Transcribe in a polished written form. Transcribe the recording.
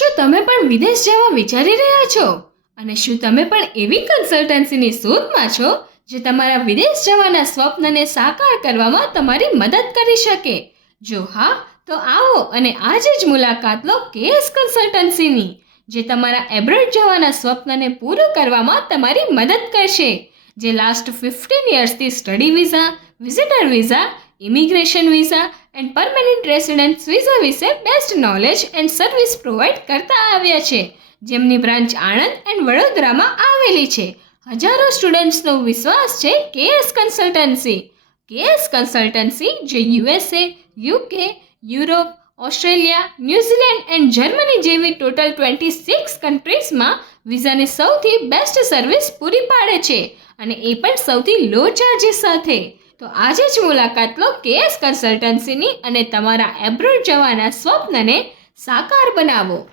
શું તમે પણ વિદેશ જવા વિચારી રહ્યા છો? અને શું તમે પણ એવી કન્સલ્ટન્સીની શોધમાં છો જે તમારા વિદેશ જવાના સ્વપ્નને સાકાર કરવામાં તમારી મદદ કરી શકે? જો હા, તો આવો અને આજે જ મુલાકાત લો કેએસ કન્સલ્ટન્સીની, જે તમારા એબ્રોડ જવાના સ્વપ્નને પૂરું કરવામાં તમારી મદદ કરશે. જે લાસ્ટ 15 યર્સથી study visa, visitor visa, immigration visa and permanent residence visa વિશે best knowledge and service provide કરતા આવ્યા છે. જેમની બ્રાન્ચ આણંદ એન્ડ વડોદરામાં આવેલી છે. હજારો સ્ટુડન્ટ્સનો વિશ્વાસ છે કેએસ કન્સલ્ટન્સી. કેએસ કન્સલ્ટન્સી જે USA, UK, Europe, Australia, New Zealand and Germany જેવી ટોટલ 26 કન્ટ્રીઝમાં વિઝાની સૌથી બેસ્ટ સર્વિસ પૂરી પાડે છે, અને એ પણ સૌથી લો ચાર્જીસ સાથે. તો આજે જ મુલાકાત લો કેએસ કન્સલ્ટન્સીની અને તમારા એબ્રોડ જવાના સ્વપ્નને સાકાર બનાવો.